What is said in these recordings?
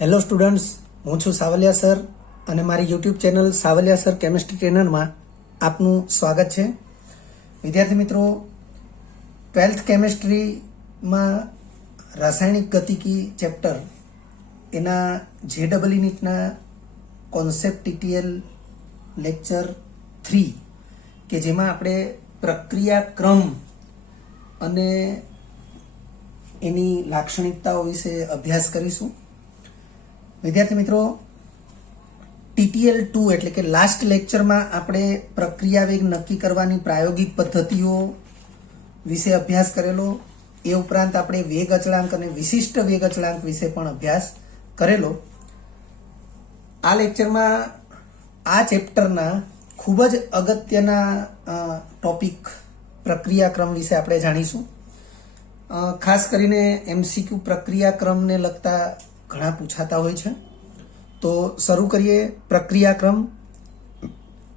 Hello students, હું છું Savaliya sir અને મારી YouTube channel Savaliya sir chemistry ટ્રેનરમાં આપનું સ્વાગત છે. વિદ્યાર્થી મિત્રો, 12th કેમિસ્ટ્રીમાં રાસાયણિક ગતિકી ચેપ્ટર એના JEE નીટના કોન્સેપ્ટ TTL લેક્ચર 3 કે જેમાં આપણે પ્રક્રિયાક્રમ અને એની લાક્ષણિકતાઓ વિશે અભ્યાસ કરીશું. વિદ્યાર્થી મિત્રો, TTL 2 એટલે કે લાસ્ટ લેક્ચરમાં આપણે પ્રક્રિયા વેગ નક્કી કરવાની પ્રાયોગિક પદ્ધતિઓ વિશે અભ્યાસ કરેલો. એ ઉપરાંત આપણે વેગ અચળાંક અને વિશિષ્ટ વેગ અચળાંક વિશે પણ અભ્યાસ કરેલો. આ લેક્ચરમાં આ ચેપ્ટરના ખૂબ જ અગત્યના ટોપિક પ્રક્રિયાક્રમ વિશે આપણે જાણીશું. ખાસ કરીને MCQ પ્રક્રિયાક્રમને લગતા ઘણા પૂછાતા હોય છે. તો શરૂ કરીએ. પ્રક્રિયાક્રમ.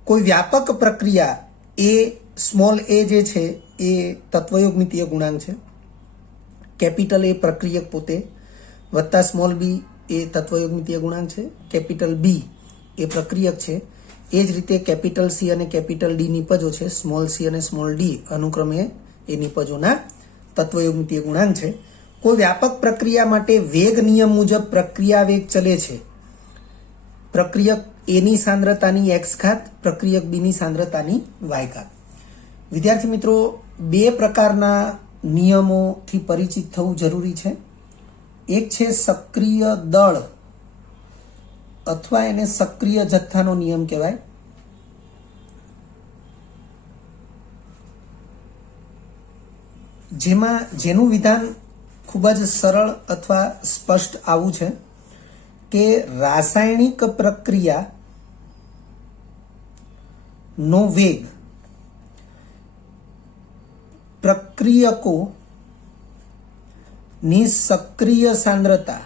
કોઈ વ્યાપક પ્રક્રિયા સ્મોલ a જે છે એ તત્વયોગમિતીય ગુણાંક છે. કેપિટલ A પ્રક્રિયક પોતે વત્તા સ્મોલ b એ તત્વયોગમિતીય ગુણાંક છે. કેપિટલ B એ પ્રક્રિયક છે. એ જ રીતે કેપિટલ C અને કેપિટલ D નિપજો છે. સ્મોલ c અને સ્મોલ d અનુક્રમે એ નિપજોના તત્વયોગમિતીય ગુણાંક છે. કોઈ વ્યાપક પ્રક્રિયા માટે વેગ નિયમ મુજબ પ્રક્રિયા વેગ ચલે છે. પ્રક્રિયક A ની સાંદ્રતાની x ઘાત, પ્રક્રિયક B ની સાંદ્રતાની y ઘાત. વિદ્યાર્થી મિત્રો, બે પ્રકારના નિયમોથી પરિચિત થવું જરૂરી છે. એક છે સક્રિય દળ અથવા એને સક્રિય જથ્થાનો નિયમ કહેવાય. જેનું વિધાન ખૂબ જ સરળ અથવા સ્પષ્ટ આવું છે કે રાસાયણિક પ્રક્રિયા નો વેગ પ્રક્રિયકો ની સક્રિય સાંદ્રતા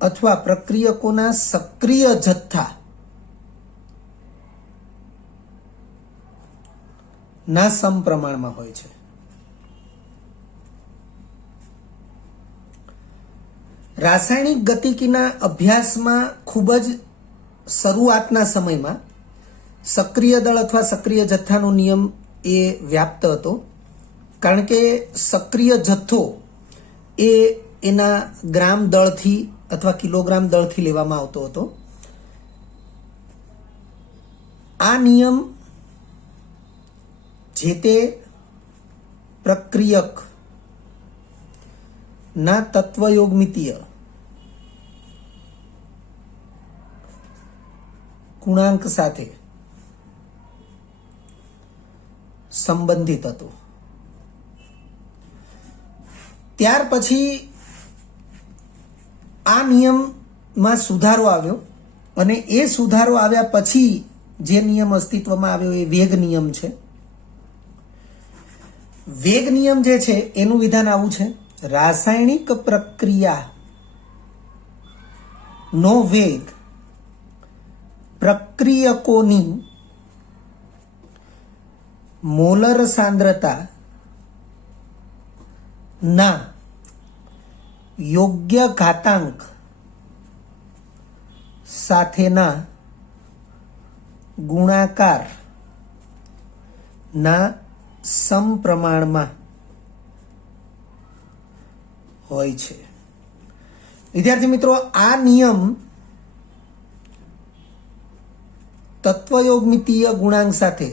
અથવા પ્રક્રિયકોના સક્રિય જથ્થા ના સમપ્રમાણમાં હોય છે. રાસાયણિક ગતિકીના અભ્યાસમાં ખૂબ જ શરૂઆતના સમયમાં સક્રિય દળ અથવા સક્રિય જથ્થાનો નિયમ એ વ્યાપ્ત હતો. કારણ કે સક્રિય જથ્થો એ એના ગ્રામ દળથી અથવા કિલોગ્રામ દળથી લેવામાં આવતો હતો. આ નિયમ જે તે પ્રક્રિયક ના તત્વયોગમિતીય ગુણાંક સાથે સંબંધિત હતો. ત્યાર પછી આ નિયમમાં સુધારો આવ્યો અને એ સુધારો આવ્યા પછી જે નિયમ અસ્તિત્વમાં આવ્યો એ વેગ નિયમ છે. વેગ નિયમ જે છે એનું વિધાન આવું છે: રાસાયણિક પ્રક્રિયા નો વેગ પ્રક્રિયકોની મોલર સાંદ્રતા ના યોગ્ય ઘાતાંક સાથેના ગુણાકાર ના સમપ્રમાણમાં હોય છે. વિદ્યાર્થી મિત્રો, આ નિયમ તત્વયોગમિતીય ગુણાંક સાથે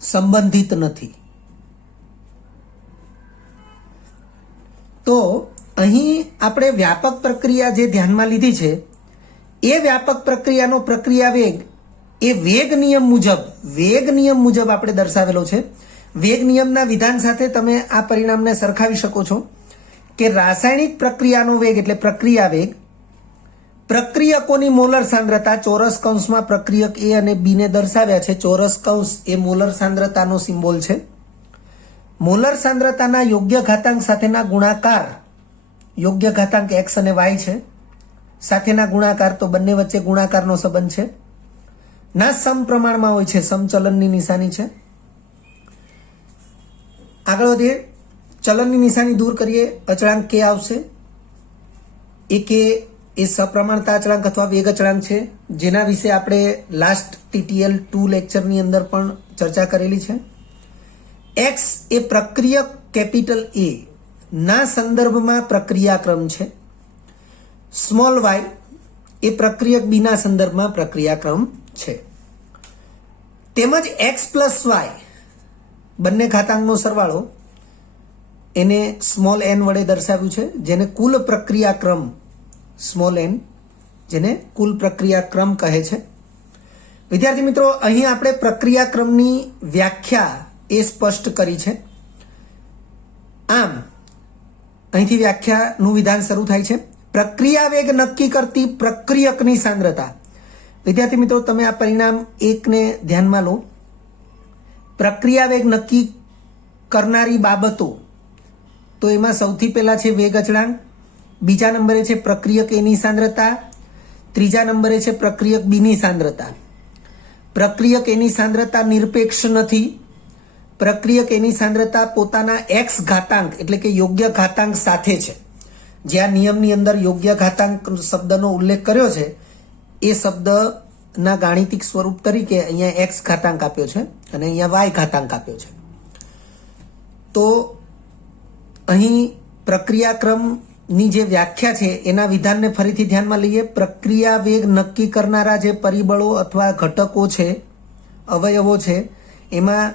સંબંધિત નથી. તો અહીં આપણે વ્યાપક પ્રક્રિયા જે ધ્યાનમાં લીધી છે એ વ્યાપક પ્રક્રિયાનો પ્રક્રિયા વેગ એ વેગ નિયમ મુજબ આપણે દર્શાવેલો છે. વેગ નિયમના વિધાન સાથે તમે આ પરિણામને સરખાવી શકો છો કે રાસાયણિક પ્રક્રિયાનો વેગ એટલે પ્રક્રિયા વેગ પ્રક્રિયકોની મોલર સાંદ્રતા ચોરસ કૌંસમાં પ્રક્રિયક A અને B ને દર્શાવ્યા છે. ચોરસ કૌંસ એ મોલર સાંદ્રતાનો સિમ્બોલ છે. મોલર સાંદ્રતાના યોગ્ય ઘાતાંક સાથેના ગુણાકાર, યોગ્ય ઘાતાંક x અને y છે, સાથેના ગુણાકાર, તો બંને વચ્ચે ગુણાકારનો સંબંધ છે. ના સમપ્રમાણમાં હોય છે, સમચલનની નિશાની છે. આગળ વધીએ, ચલનની નિશાની દૂર કરીએ, અચળાંક કે આવશે. એ કે એ સપ્રમાણતા અચળાંક અથવા વેગ અચળાંક છે, જેના વિશે આપણે લાસ્ટ TTL 2 લેક્ચરની અંદર પણ ચર્ચા કરેલી છે. એક્સ એ પ્રક્રિયક કેપિટલ A ના સંદર્ભમાં પ્રક્રિયાક્રમ છે. સ્મોલ વાય એ પ્રક્રિયક B ના સંદર્ભમાં પ્રક્રિયાક્રમ છે. તેમજ x પ્લસ વાય બંને ઘાતાંકનો સરવાળો એને સ્મોલ n વડે દર્શાવ્યું છે, જેને કુલ પ્રક્રિયાક્રમ સ્મોલ n, જેને કુલ પ્રક્રિયાક્રમ કહે છે. વિદ્યાર્થી મિત્રો, અહીં આપણે પ્રક્રિયાક્રમની વ્યાખ્યા એ સ્પષ્ટ કરી છે. આમ અહીંથી વ્યાખ્યાનું વિધાન શરૂ થાય છે. પ્રક્રિયા વેગ નક્કી કરતી પ્રક્રિયકની સાંદ્રતા. વિદ્યાર્થી મિત્રો, તમે આ પરિણામ 1 ને ધ્યાનમાં લો. પ્રક્રિયા વેગ નક્કી કરનારી બાબતો, તો એમાં સૌથી પહેલા છે વેગ અચળાંક, બીજા નંબરે છે પ્રક્રિયક A ની સાંદ્રતા, ત્રીજા નંબરે છે પ્રક્રિયક B ની સાંદ્રતા. પ્રક્રિયક A ની સાંદ્રતા નિરપેક્ષ નથી. પ્રક્રિયક A ની સાંદ્રતા પોતાના x ઘાતાંક એટલે કે યોગ્ય ઘાતાંક સાથે છે. જે આ નિયમની અંદર યોગ્ય ઘાતાંક શબ્દનો ઉલ્લેખ કર્યો છે, એ શબ્દના ગાણિતિક સ્વરૂપ તરીકે અહીંયા x ઘાતાંક આપ્યો છે અને અહીંયા y ઘાતાંક આપ્યો છે. તો અહીં પ્રક્રિયાક્રમની જે વ્યાખ્યા છે એના વિધાનને ફરીથી ધ્યાનમાં લઈએ. પ્રક્રિયા વેગ નક્કી કરનારા જે પરિબળો અથવા ઘટકો છે, અવયવો છે, એમાં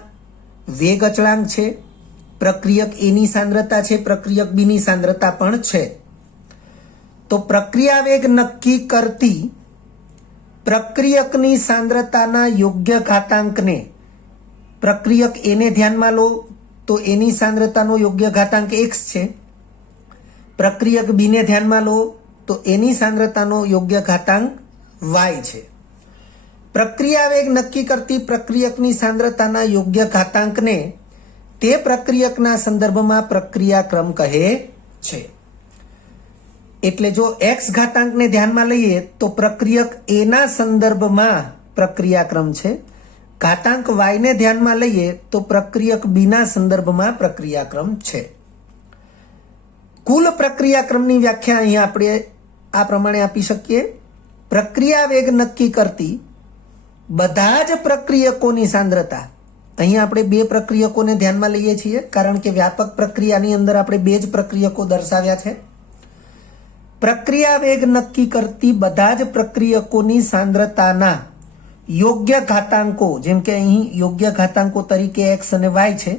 વેગ અચળાંક છે, પ્રક્રિયક A ની સાંદ્રતા છે, પ્રક્રિયક B ની સાંદ્રતા પણ છે. તો પ્રક્રિયા વેગ નક્કી કરતી પ્રક્રિયકની સાંદ્રતાના યોગ્ય ઘાતાંકને, પ્રક્રિયક A ને ધ્યાનમાં લો તો એની સાંદ્રતાનો યોગ્ય ઘાતાંક x છે. પ્રક્રિયક B ને ધ્યાનમાં લો તો એની સાંદ્રતાનો યોગ્ય ઘાતાંક y છે. પ્રક્રિયા વેગ નક્કી કરતી પ્રક્રિયકની સાંદ્રતાના યોગ્ય ઘાતાંકને તે પ્રક્રિયકના સંદર્ભમાં પ્રક્રિયાક્રમ કહે છે. એટલે જો x ઘાતાંકને ધ્યાનમાં લઈએ તો પ્રક્રિયક A ના સંદર્ભમાં પ્રક્રિયાક્રમ છે. ઘાતાંક y ને ધ્યાનમાં લઈએ તો પ્રક્રિયક B ના સંદર્ભમાં પ્રક્રિયાક્રમ છે. કુલ પ્રક્રિયાક્રમની વ્યાખ્યા અહીંયા આપણે આ પ્રમાણે આપી શકીએ. પ્રક્રિયા વેગ નક્કી કરતી બધા જ પ્રક્રિયકોની સાંદ્રતા. અહીંયા આપણે બે પ્રક્રિયકોને ધ્યાનમાં લઈએ છીએ, કારણ કે વ્યાપક પ્રક્રિયાની અંદર આપણે બે જ પ્રક્રિયકો દર્શાવ્યા છે. પ્રક્રિયા વેગ નક્કી કરતી બધા જ પ્રક્રિયકોની સાંદ્રતાના યોગ્ય ઘાતાંકો, જેમ કે અહીં યોગ્ય ઘાતાંકો તરીકે x અને y છે,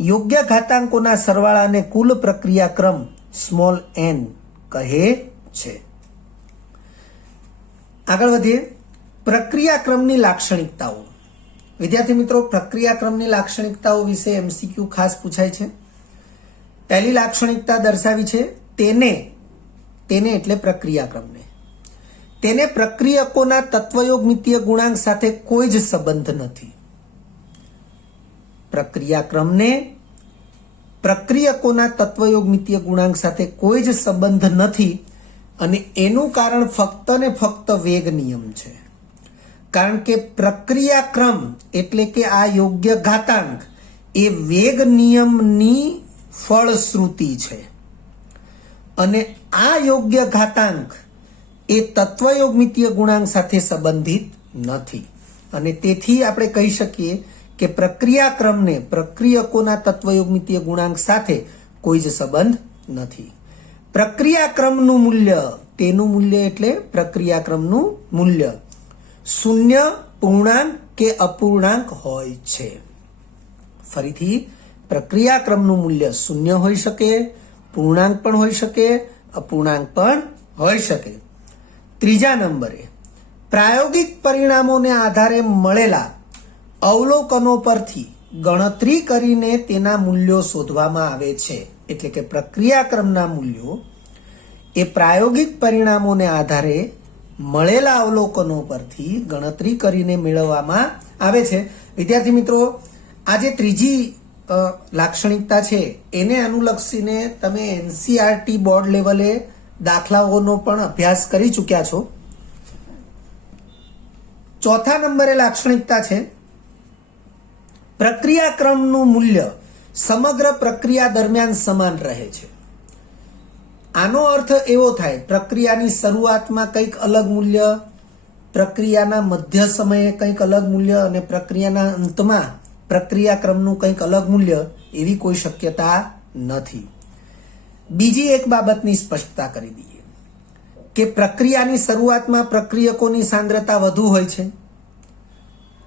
યોગ્ય ઘાતાંકોના સરવાળાને કુલ પ્રક્રિયાક્રમ સ્મોલ n કહે છે. આગળ વધીએ. પ્રક્રિયાક્રમની લાક્ષણિકતાઓ. વિદ્યાર્થી મિત્રો, પ્રક્રિયાક્રમની લાક્ષણિકતાઓ વિશે MCQ ખાસ પૂછાય છે. પહેલી લાક્ષણિકતા દર્શાવી છે તેને એટલે પ્રક્રિયાક્રમને. તેને પ્રક્રિયકોના તત્વયોગમિતીય ગુણાંક સાથે કોઈ જ સંબંધ નથી. પ્રક્રિયાક્રમને પ્રક્રિયકોના તત્વયોગમિતીય ગુણાંક સાથે કોઈ જ સંબંધ નથી અને એનું કારણ ફક્ત ને ફક્ત વેગ નિયમ છે. કારણ કે પ્રક્રિયાક્રમ એટલે કે આ યોગ્ય ઘાતાંક એ વેગ નિયમની ફળશ્રુતિ છે અને આ યોગ્ય ઘાતાંક એ તત્વયોગમિતીય ગુણાંક સાથે સંબંધિત નથી. અને તેથી આપણે કહી શકીએ કે પ્રક્રિયાક્રમને પ્રક્રિયકોના તત્વયોગમિતીય ગુણાંક સાથે કોઈ જ સંબંધ નથી. પ્રક્રિયાક્રમનું મૂલ્ય, તેનું મૂલ્ય એટલે પ્રક્રિયાક્રમનું મૂલ્ય શૂન્ય, પૂર્ણાંક કે અપૂર્ણાંક હોય છે. ફરીથી, પ્રક્રિયાક્રમનું મૂલ્ય શૂન્ય હોઈ શકે, પૂર્ણાંક પણ હોઈ શકે, અપૂર્ણાંક પણ હોઈ શકે. ત્રીજા નંબરે, પ્રાયોગિક પરિણામોને આધારે મળેલા અવલોકનો પરથી ગણતરી કરીને તેના મૂલ્યો શોધવામાં આવે છે. એટલે કે પ્રક્રિયાક્રમના મૂલ્યો એ પ્રાયોગિક પરિણામોને આધારે મળેલા અવલોકનો પરથી ગણતરી કરીને મેળવવામાં આવે છે. વિદ્યાર્થી મિત્રો, આ જે ત્રીજી લાક્ષણિકતા છે એને અનુલક્ષીને તમે NCERT બોર્ડ લેવલે દાખલાઓનો પણ અભ્યાસ કરી ચૂક્યા છો. ચોથા નંબરે લાક્ષણિકતા છે પ્રક્રિયાક્રમનું મૂલ્ય સમગ્ર પ્રક્રિયા દરમિયાન સમાન રહે છે. આનો અર્થ એવો થાય, પ્રક્રિયાની શરૂઆતમાં કંઈક અલગ મૂલ્ય, પ્રક્રિયાના મધ્ય સમયે કંઈક અલગ મૂલ્ય અને પ્રક્રિયાના અંતમાં પ્રક્રિયાક્રમનું કંઈક અલગ મૂલ્ય, એવી કોઈ શક્યતા નથી. બીજી એક બાબતની સ્પષ્ટતા કરી દઈએ કે પ્રક્રિયાની શરૂઆતમાં પ્રક્રિયકોની સાંદ્રતા વધુ હોય છે.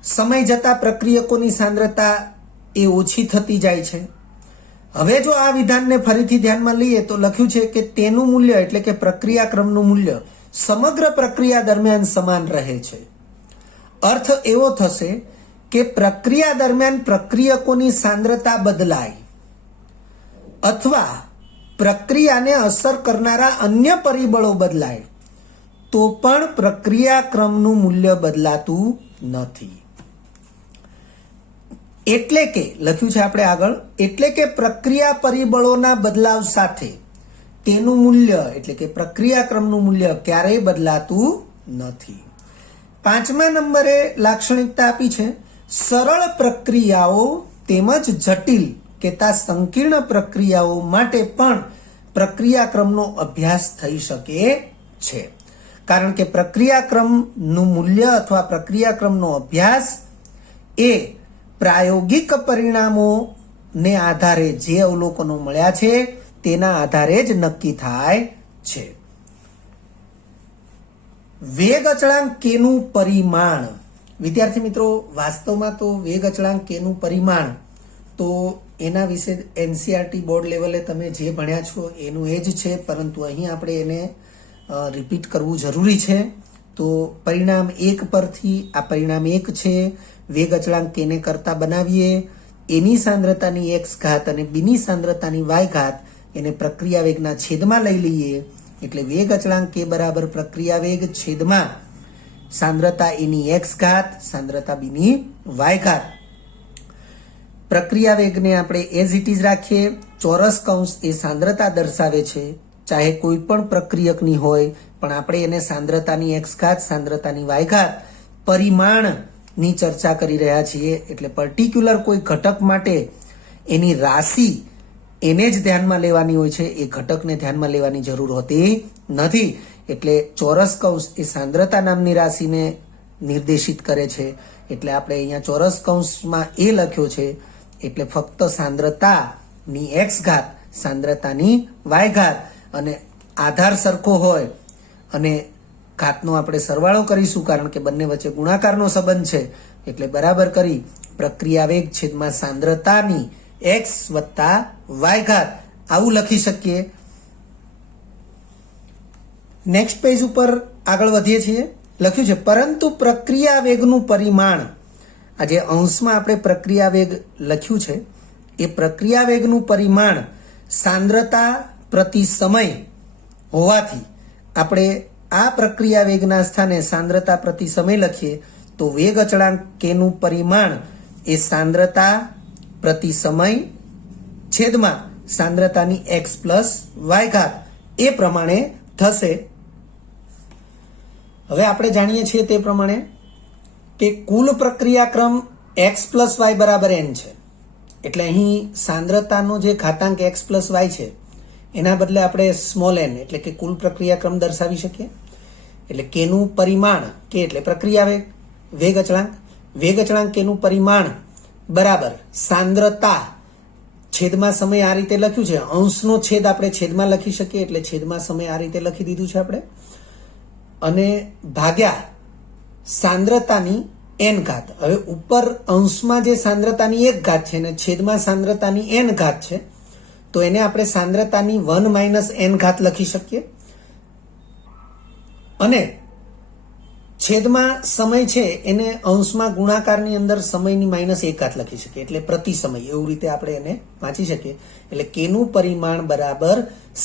સમય જતાં પ્રક્રિયકોની સાંદ્રતા એ ઓછી થતી જાય છે. હવે જો આ વિધાનને ફરીથી ધ્યાનમાં લઈએ તો લખ્યું છે કે તેનું મૂલ્ય એટલે કે પ્રક્રિયાક્રમનું મૂલ્ય સમગ્ર પ્રક્રિયા દરમિયાન સમાન રહે છે. અર્થ એવો થશે કે પ્રક્રિયા દરમિયાન પ્રક્રિયકોની સાંદ્રતા બદલાય અથવા પ્રક્રિયાને અસર કરનારા અન્ય પરિબળો બદલાય તો પણ પ્રક્રિયાક્રમનું મૂલ્ય બદલાતું નથી. એટલે કે લખ્યું છે આપણે આગળ, એટલે કે પ્રક્રિયા પરિબળોના બદલાવ સાથે તેનું મૂલ્ય એટલે કે પ્રક્રિયાક્રમનું મૂલ્ય ક્યારેય બદલાતું નથી. 5મા નંબરે લાક્ષણિકતા આપી છે, સરળ પ્રક્રિયાઓ તેમજ જટિલ કે સંકીર્ણ પ્રક્રિયાઓ માટે પણ પ્રક્રિયાક્રમનો અભ્યાસ થઈ શકે છે. કારણ કે પ્રક્રિયાક્રમનું મૂલ્ય અથવા પ્રક્રિયાક્રમનો અભ્યાસ એ પ્રાયોગિક પરિણામોને આધારે જે અવલોકનો મળ્યા છે તેના આધારે જ નક્કી થાય છે. વેગ અચળાંક કેનું પરિમાણ. વિદ્યાર્થી મિત્રો, વાસ્તવમાં તો વેગ અચળાંક કેનું પરિમાણ તો એના વિશે એનસીઆરટી બોર્ડ લેવલે તમે જે ભણ્યા છો એનું એ જ છે, પરંતુ અહીં આપણે એને રિપીટ કરવું જરૂરી છે. તો પરિણામ 1 પરથી આ પરિણામ 1 છે, વેગ અચળાંક કેને કરતા બનાવીએ, એની સાંદ્રતાની x ઘાત અને બીની સાંદ્રતાની y ઘાત એને પ્રક્રિયા વેગના છેદમાં લઈ લઈએ એટલે વેગ અચળાંક કે બરાબર પ્રક્રિયા વેગ છેદમાં સાંદ્રતા એની x ઘાત સાંદ્રતા બીની y ઘાત. પ્રક્રિયા વેગને આપણે એઝ ઇટ ઇઝ રાખીએ. ચોરસ કૌંસ એ સાંદ્રતા દર્શાવે છે, ચાહે કોઈ પણ પ્રક્રિયકની હોય, પણ આપણે એને સાંદ્રતાની x ઘાત સાંદ્રતાની y ઘાત પરિમાણની ચર્ચા કરી રહ્યા છીએ. એટલે પર્ટિક્યુલર કોઈ ઘટક માટે એની રાશિ એને જ ધ્યાનમાં લેવાની હોય છે, એ ઘટકને ધ્યાનમાં લેવાની જરૂર હોતી નથી. એટલે ચોરસ કૌંસ એ સાંદ્રતા નામની રાશિને નિર્દેશિત કરે છે. એટલે આપણે અહીંયા ચોરસ કૌંસમાં એ લખ્યો છે એટલે ફક્ત સાંદ્રતાની x ઘાત સાંદ્રતાની y ઘાત અને આધાર સરખો હોય અને ઘાતનો આપણે સરવાળો કરીશું કારણ કે બંને વચ્ચે ગુણાકારનો સંબંધ છે. એટલે બરાબર કરી પ્રક્રિયા વેગ છેદમાં સાંદ્રતાની x વત્તા y ઘાત આવું લખી શકીએ. નેક્સ્ટ પેજ ઉપર આગળ વધીએ છીએ. લખ્યું છે પરંતુ પ્રક્રિયા વેગનું પરિમાણ, આ જે અંશમાં આપણે પ્રક્રિયા વેગ લખ્યું છે એ પ્રક્રિયા વેગનું પરિમાણ સાંદ્રતા પ્રતિ સમય હોવાથી આપણે આ પ્રક્રિયા વેગના સ્થાને સાંદ્રતા પ્રતિ સમય લખીએ તો વેગ અચળાંક કેનું પરિમાણ એ સાંદ્રતા પ્રતિ સમય છેદમાં સાંદ્રતાની x પ્લસ y ઘાત એ પ્રમાણે થશે. હવે આપણે જાણીએ છીએ તે પ્રમાણે કે કુલ પ્રક્રિયાક્રમ x પ્લસ y બરાબર n છે. એટલે અહીં સાંદ્રતાનો જે ઘાતાંક x પ્લસ y છે એના બદલે આપણે સ્મોલ n એટલે કે કુલ પ્રક્રિયાક્રમ દર્શાવી શકીએ. એટલે કેનું પરિમાણ, કે એટલે પ્રક્રિયા વેગ, વેગ અચળાંક, વેગ અચળાંક કેનું પરિમાણ બરાબર સાંદ્રતા છેદમાં સમય આ રીતે લખ્યું છે, અંશનો છેદ આપણે છેદમાં લખી શકીએ એટલે છેદમાં સમય આ રીતે લખી દીધું છે આપણે, અને ભાગ્યા સાંદ્રતાની n ઘાત. હવે ઉપર અંશમાં જે સાંદ્રતાની 1 ઘાત છે ને છેદમાં સાંદ્રતાની n ઘાત છે તો એને આપણે સાંદ્રતાની 1 માઇનસ n ઘાત લખી શકીએ અને છેદમાં સમય છે એને અંશમાં ગુણાકારની અંદર સમયની માઇનસ 1 ઘાત લખી શકીએ એટલે પ્રતિ સમય એવું રીતે આપણે એને વાંચી શકીએ. એટલે કેનું પરિમાણ બરાબર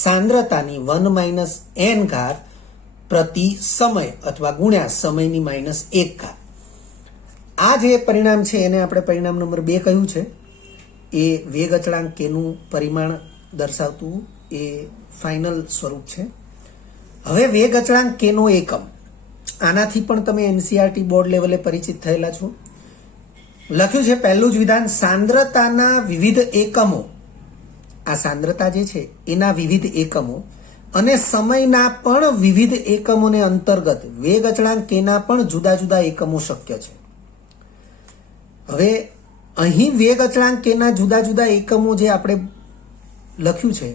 સાંદ્રતાની 1 માઇનસ n ઘાત પ્રતિ સમય અથવા ગુણ્યા સમયની માઇનસ 1 ઘાત. આ જે પરિણામ છે એને આપણે પરિણામ નંબર 2 કહ્યું છે. એ વેગ અચળાંક કેનું પરિમાણ દર્શાવતું એ ફાઇનલ સ્વરૂપ છે. હવે વેગ અચળાંક કેનો એકમ, આનાથી પણ તમે એનસીઆરટી બોર્ડ લેવલે પરિચિત થયેલા છો. લખ્યું છે પહેલું જ વિધાન, સાંદ્રતાના વિવિધ એકમો, આ સાંદ્રતા જે છે એના વિવિધ એકમો અને સમયના પણ વિવિધ એકમોને અંતર્ગત વેગ અચળાંક કેના પણ જુદા જુદા એકમો શક્ય છે. હવે અહીં વેગ અચળાંક કેના જુદા જુદા એકમો જે આપણે લખ્યું છે,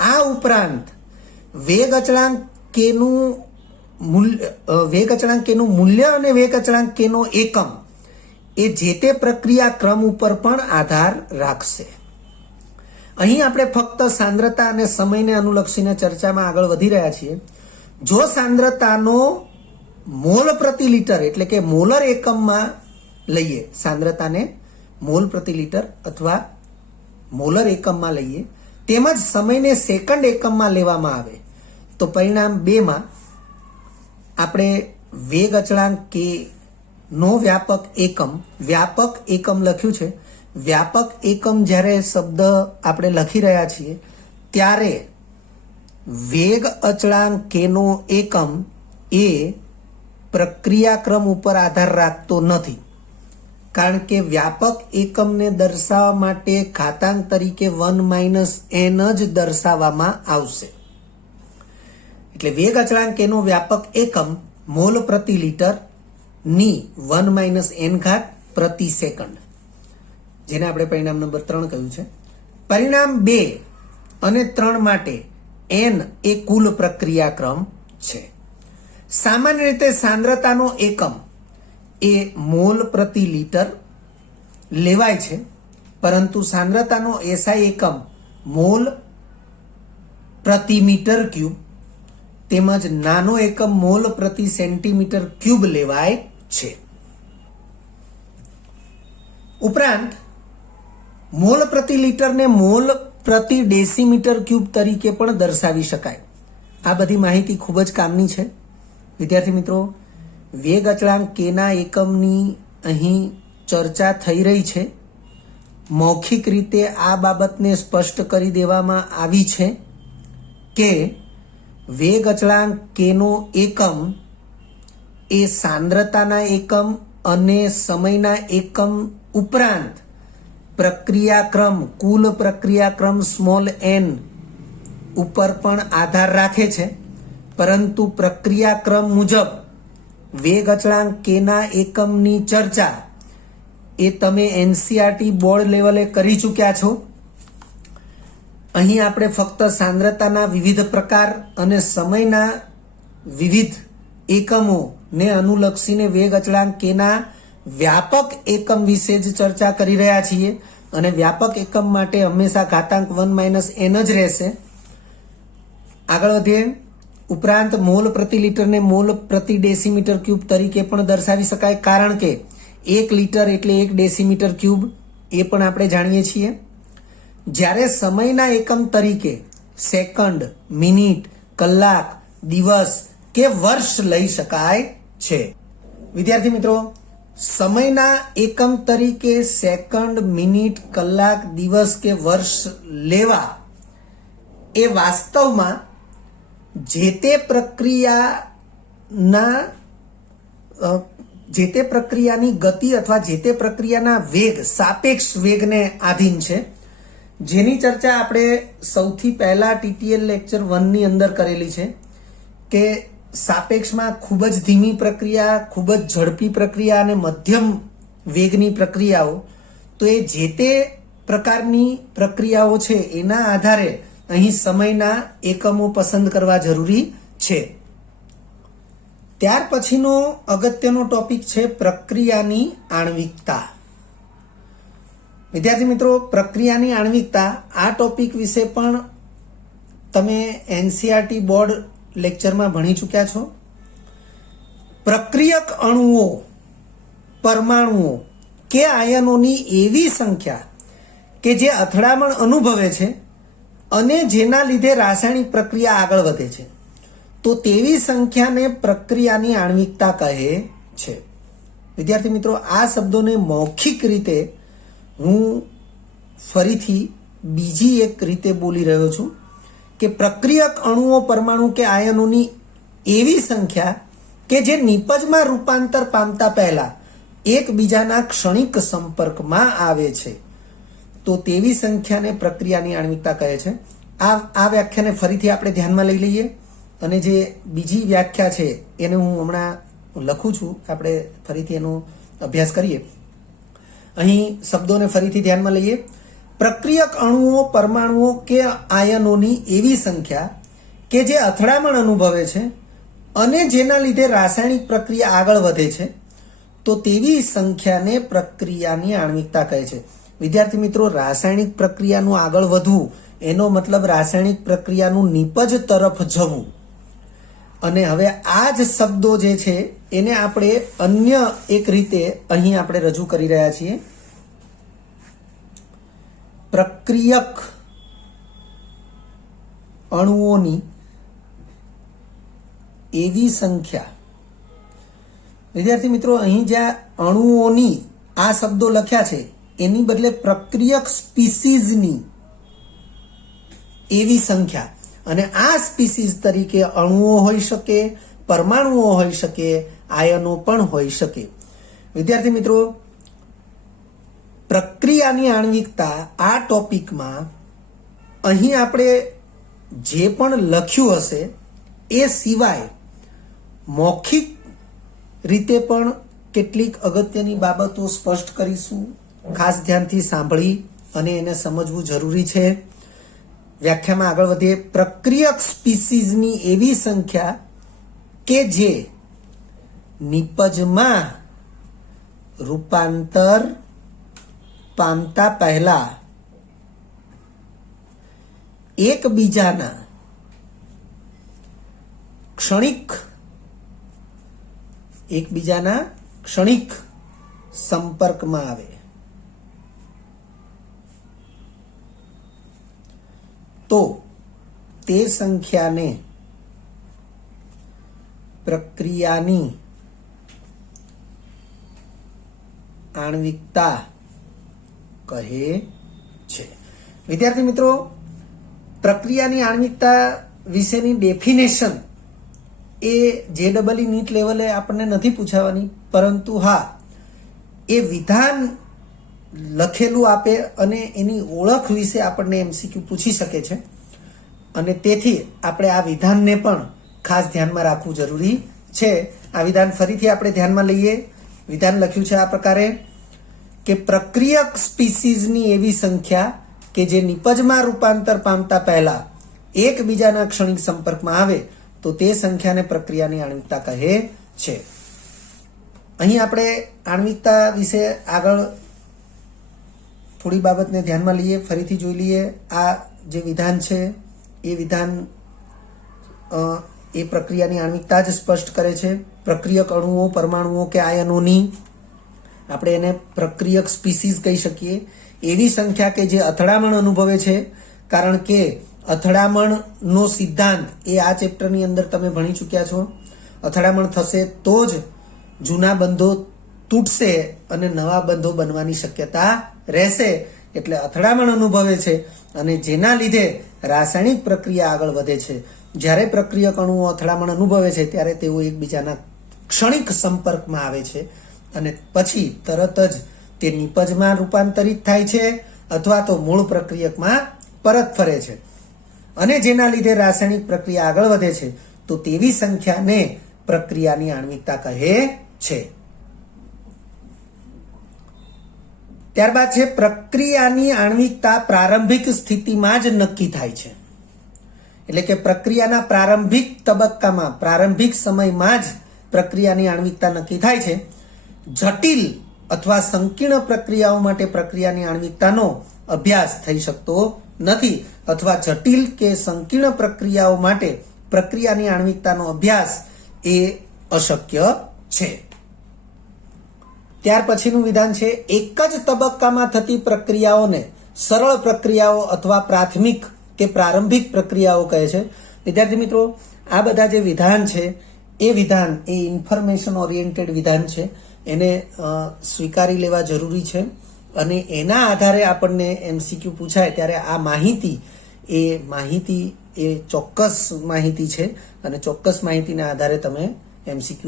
આ ઉપરાંત વેગ અચળાંક કેનું મૂલ્ય અને વેગ અચળાંક કેનો એકમ એ જે તે પ્રક્રિયા ક્રમ ઉપર પણ આધાર રાખશે. અહીં આપણે ફક્ત સાંદ્રતા અને સમયને અનુલક્ષીને ચર્ચામાં આગળ વધી રહ્યા છીએ. જો સાંદ્રતાનો મોલ પ્રતિ લિટર એટલે કે મોલર એકમમાં લઈએ, સાંદ્રતાને મોલ પ્રતિ લિટર અથવા મોલર એકમમાં લઈએ, તેમજ સમયને સેકન્ડ એકમમાં લેવામાં આવે તો પરિણામ 2 માં આપણે વેગ અચળાંક કે નો વ્યાપક એકમ લખ્યું છે. વ્યાપક એકમ જ્યારે શબ્દ આપણે લખી રહ્યા છીએ ત્યારે વેગ અચળાંક કેનો એકમ એ પ્રક્રિયાક્રમ ઉપર આધાર રાખતો નથી, કારણ કે વ્યાપક એકમને દર્શાવવા માટે ઘાતાંક તરીકે 1 - n જ દર્શાવવામાં આવશે. એટલે વેગ અચળાંક કેનો વ્યાપક એકમ મોલ પ્રતિ લિટર ની 1 - n ઘાત પ્રતિ સેકન્ડ, જેને આપણે પરિણામ નંબર 3 કહ્યું છે. પરિણામ 2 અને 3 માટે n એ કુલ પ્રક્રિયાક્રમ છે. સામાન્ય રીતે સાંદ્રતાનો એકમ એ મોલ પ્રતિ લિટર લેવાય છે, પરંતુ સાંદ્રતાનો SI એકમ મોલ પ્રતિ મીટર ક્યુબ તેમજ નાનો એકમ મોલ પ્રતિ સેન્ટીમીટર ક્યુબ લેવાય છે. ઉપરાંત મોલ પ્રતિ લિટરને મોલ પ્રતિ ડેસીમીટર ક્યુબ તરીકે પણ દર્શાવી શકાય. આ બધી માહિતી ખૂબ જ કામની છે. વિદ્યાર્થી મિત્રો, વેગ અચળાંક કેના એકમની અહીં ચર્ચા થઈ રહી છે. મૌખિક રીતે આ બાબતને સ્પષ્ટ કરી દેવામાં આવી છે કે વેગ અચળાંક કેનો એકમ એ સાંદ્રતાના એકમ અને સમયના એકમ ઉપરાંત પ્રક્રિયાક્રમ, કુલ પ્રક્રિયાક્રમ સ્મોલ n ઉપર પણ આધાર રાખે છે, પરંતુ પ્રક્રિયાક્રમ મુજબ વેગ અચળાંક કેના એકમની ચર્ચા એ તમે NCERT બોર્ડ લેવલે કરી ચૂક્યા છો. અહીં આપણે ફક્ત સાંદ્રતાના વિવિધ પ્રકાર અને સમયના વિવિધ એકમોને અનુલક્ષીને વેગ અચળાંક કેના વ્યાપક એકમ વિશે જ ચર્ચા કરી રહ્યા છીએ, અને વ્યાપક એકમ માટે હંમેશા ઘાતાંક 1 - n જ રહેશે. આગળ વધીએ. ઉપરાંત મોલ પ્રતિ લિટરને મોલ પ્રતિ ડેસીમીટર ક્યુબ તરીકે પણ દર્શાવી શકાય, કારણ કે 1 લિટર એટલે 1 ડેસીમીટર ક્યુબ એ પણ આપણે જાણીએ છીએ. જ્યારે સમયના એકમ તરીકે સેકન્ડ, મિનિટ, કલાક, દિવસ કે વર્ષ લઈ શકાય છે. વિદ્યાર્થી મિત્રો, સમયના એકમ તરીકે સેકન્ડ, મિનિટ, કલાક, દિવસ કે વર્ષ લેવા એ વાસ્તવમાં જે તે પ્રક્રિયાની ગતિ અથવા જે તે પ્રક્રિયાના વેગ, સાપેક્ષ વેગને આધીન છે, જેની ચર્ચા આપણે સૌથી પહેલા TTL લેક્ચર 1 ની અંદર કરેલી છે કે સાપેક્ષમાં ખૂબ જ ધીમી પ્રક્રિયા, ખૂબ જ ઝડપી પ્રક્રિયા અને મધ્યમ વેગની પ્રક્રિયાઓ, તો એ જે તે પ્રકારની પ્રક્રિયાઓ છે એના આધારે અહીં સમયના એકમો પસંદ કરવા જરૂરી છે. ત્યાર પછીનો અગત્યનો ટોપિક છે પ્રક્રિયાની આણ્વિકતા. વિદ્યાર્થી મિત્રો, પ્રક્રિયાની આણ્વિકતા આ ટોપિક વિશે પણ તમે NCERT બોર્ડ લેક્ચરમાં ભણી ચૂક્યા છો. પ્રક્રિયક અણુઓ, પરમાણુઓ કે આયનોની એવી સંખ્યા કે જે અથડામણ અનુભવે છે અને જેના લીધે રાસાયણિક પ્રક્રિયા આગળ વધે છે, તો તેવી સંખ્યાને પ્રક્રિયાની આણ્વિકતા કહે છે. વિદ્યાર્થી મિત્રો, આ શબ્દોને મૌખિક રીતે હું ફરીથી બીજી એક રીતે બોલી રહ્યો છું કે પ્રક્રિયક અણુઓ, પરમાણુ કે આયનોની એવી સંખ્યા કે જે નિપજમાં રૂપાંતર પામતા પહેલા એકબીજાના ક્ષણિક સંપર્કમાં આવે છે તો તેવી સંખ્યાને પ્રક્રિયાની આણ્વિકતા કહે છે. આ વ્યાખ્યાને ફરીથી આપણે ધ્યાનમાં લઈ લઈએ અને જે બીજી વ્યાખ્યા છે એને હું હમણાં લખું છું, આપણે ફરીથી એનો અભ્યાસ કરીએ. અહીં શબ્દોને ફરીથી ધ્યાનમાં લઈએ. પ્રક્રિયક અણુઓ, પરમાણુઓ કે આયનોની એવી સંખ્યા કે જે અથડામણ અનુભવે છે અને જેના લીધે રાસાયણિક પ્રક્રિયા આગળ વધે છે તો તેવી સંખ્યાને પ્રક્રિયાની આણ્વિકતા કહે છે. વિદ્યાર્થી મિત્રો, રાસાયણિક પ્રક્રિયાનું આગળ વધવું એનો મતલબ રાસાયણિક પ્રક્રિયાનું નિપજ તરફ જવું. અને હવે આ જ શબ્દો જે છે એને આપણે અન્ય એક રીતે અહીં આપણે રજૂ કરી રહ્યા છીએ. પ્રક્રિયક અણુઓની એવી સંખ્યા. વિદ્યાર્થી મિત્રો, અહીં જ્યાં અણુઓની આ શબ્દો લખ્યા છે એની બદલે પ્રક્રિયક સ્પીસીઝની એવી સંખ્યા, અને આ સ્પીસીઝ તરીકે અણુઓ હોઈ શકે, પરમાણુઓ હોઈ શકે, આયનો પણ હોઈ શકે. વિદ્યાર્થી મિત્રો, પ્રક્રિયાની આણ્વિકતા આ ટોપિકમાં અહીં આપણે જે પણ લખ્યું હશે એ સિવાય મૌખિક રીતે પણ કેટલીક અગત્યની બાબતો સ્પષ્ટ કરીશું. ખાસ ધ્યાનથી સાંભળી અને એને સમજવું જરૂરી છે. વ્યાખ્યામાં આગળ વધીએ. પ્રક્રિયક સ્પીસીઝની એવી સંખ્યા કે જે નિપજમાં રૂપાંતર પામતા પહેલા એકબીજાના ક્ષણિક સંપર્કમાં આવે તો તે સંખ્યાને પ્રક્રિયાની આણ્વિકતા કહે છે. વિદ્યાર્થી મિત્રો, પ્રક્રિયાની આણ્વિકતા વિશેની ડેફિનેશન એ JEE નીટ લેવલે આપણને નથી પૂછાવાની, પરંતુ હા, એ વિધાન લખેલું આપે અને એની ઓળખ વિશે આપણને MCQ પૂછી શકે છે, અને તેથી આપણે આ વિધાનને પણ ખાસ ધ્યાનમાં રાખવું જરૂરી છે. આ વિધાન ફરીથી આપણે ધ્યાનમાં લઈએ. વિધાન લખ્યું છે આ પ્રકારે કે પ્રક્રિયક સ્પીસીઝની એવી સંખ્યા કે જે નિપજમાં રૂપાંતર પામતા પહેલા એકબીજાના ક્ષણિક સંપર્કમાં આવે તો તે સંખ્યાને પ્રક્રિયાની આણ્વિકતા કહે છે. અહીં આપણે આણ્વિકતા વિશે આગળ થોડી બાબતને ધ્યાનમાં લઈએ, ફરીથી જોઈ લઈએ. આ જે વિધાન છે એ વિધાન એ પ્રક્રિયાની આણ્વિકતા જ સ્પષ્ટ કરે છે. પ્રક્રિયક અણુઓ, પરમાણુઓ કે આયનોની આપણે એને પ્રક્રિયક સ્પીસીઝ કહી શકીએ એવી સંખ્યા કે જે અથડામણ અનુભવે છે, કારણ કે અથડામણનો સિદ્ધાંત એ આ ચેપ્ટરની અંદર તમે ભણી ચૂક્યા છો. અથડામણ થશે તો જ જૂના બંધો તૂટશે અને નવા બંધો બનવાની શક્યતા રહેશે. એટલે અથડામણ અનુભવે છે અને જેના લીધે રાસાયણિક પ્રક્રિયા આગળ વધે છે. જ્યારે પ્રક્રિયક અણુઓ અથડામણ અનુભવે છે ત્યારે તેઓ એકબીજાના ક્ષણિક સંપર્કમાં આવે છે અને પછી તરત જ તે નિપજમાં રૂપાંતરિત થાય છે અથવા તો મૂળ પ્રક્રિયકમાં પરત ફરે છે, અને જેના લીધે રાસાયણિક પ્રક્રિયા આગળ વધે છે તો તેવી સંખ્યાને પ્રક્રિયાની આણ્વિકતા કહે છે. ત્યારબાદ છે પ્રક્રિયાની આણ્વિકતા પ્રારંભિક સ્થિતિમાં જ નક્કી થાય છે. એટલે કે પ્રક્રિયાના પ્રારંભિક તબક્કામાં, પ્રારંભિક સમયમાં જ પ્રક્રિયાની આણ્વિકતા નક્કી થાય છે. જટિલ અથવા સંકીર્ણ પ્રક્રિયાઓ માટે પ્રક્રિયાની આણ્વિકતાનો અભ્યાસ થઈ શકતો નથી, અથવા જટિલ કે સંકીર્ણ પ્રક્રિયાઓ માટે પ્રક્રિયાની આણ્વિકતાનો અભ્યાસ એ અશક્ય છે. ત્યાર પછીનું વિધાન છે એક જ તબક્કામાં થતી પ્રક્રિયાઓને સરળ પ્રક્રિયાઓ અથવા પ્રાથમિક કે પ્રારંભિક પ્રક્રિયાઓ કહે છે. વિદ્યાર્થી મિત્રો, આ બધા જે વિધાન છે એ વિધાન એ ઇન્ફોર્મેશન ઓરિએન્ટેડ વિધાન છે. એને સ્વીકારી લેવા જરૂરી છે અને એના આધારે આપણને MCQ પૂછાય ત્યારે આ માહિતી એ ચોક્કસ માહિતી છે અને ચોક્કસ માહિતીના આધારે તમે MCQ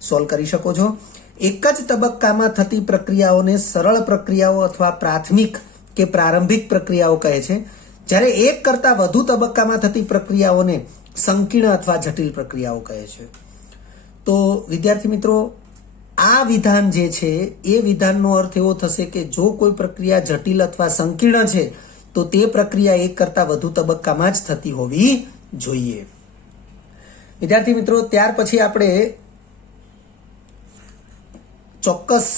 સોલ્વ કરી શકો છો. એક જ તબક્કામાં થતી પ્રક્રિયાઓને સરળ પ્રક્રિયાઓ અથવા પ્રાથમિક કે પ્રારંભિક પ્રક્રિયાઓ કહે છે, જ્યારે એક કરતાં વધુ તબક્કામાં થતી પ્રક્રિયાઓને સંકીર્ણ અથવા જટિલ પ્રક્રિયાઓ કહે છે. તો વિદ્યાર્થી મિત્રો, આ વિધાન જે છે એ વિધાનનો અર્થ એવો થશે કે જો કોઈ પ્રક્રિયા જટિલ અથવા સંકીર્ણ છે તો તે પ્રક્રિયા એક કરતાં વધુ તબક્કામાં જ થતી હોવી જોઈએ. વિદ્યાર્થી મિત્રો, ત્યાર પછી આપણે ચોક્કસ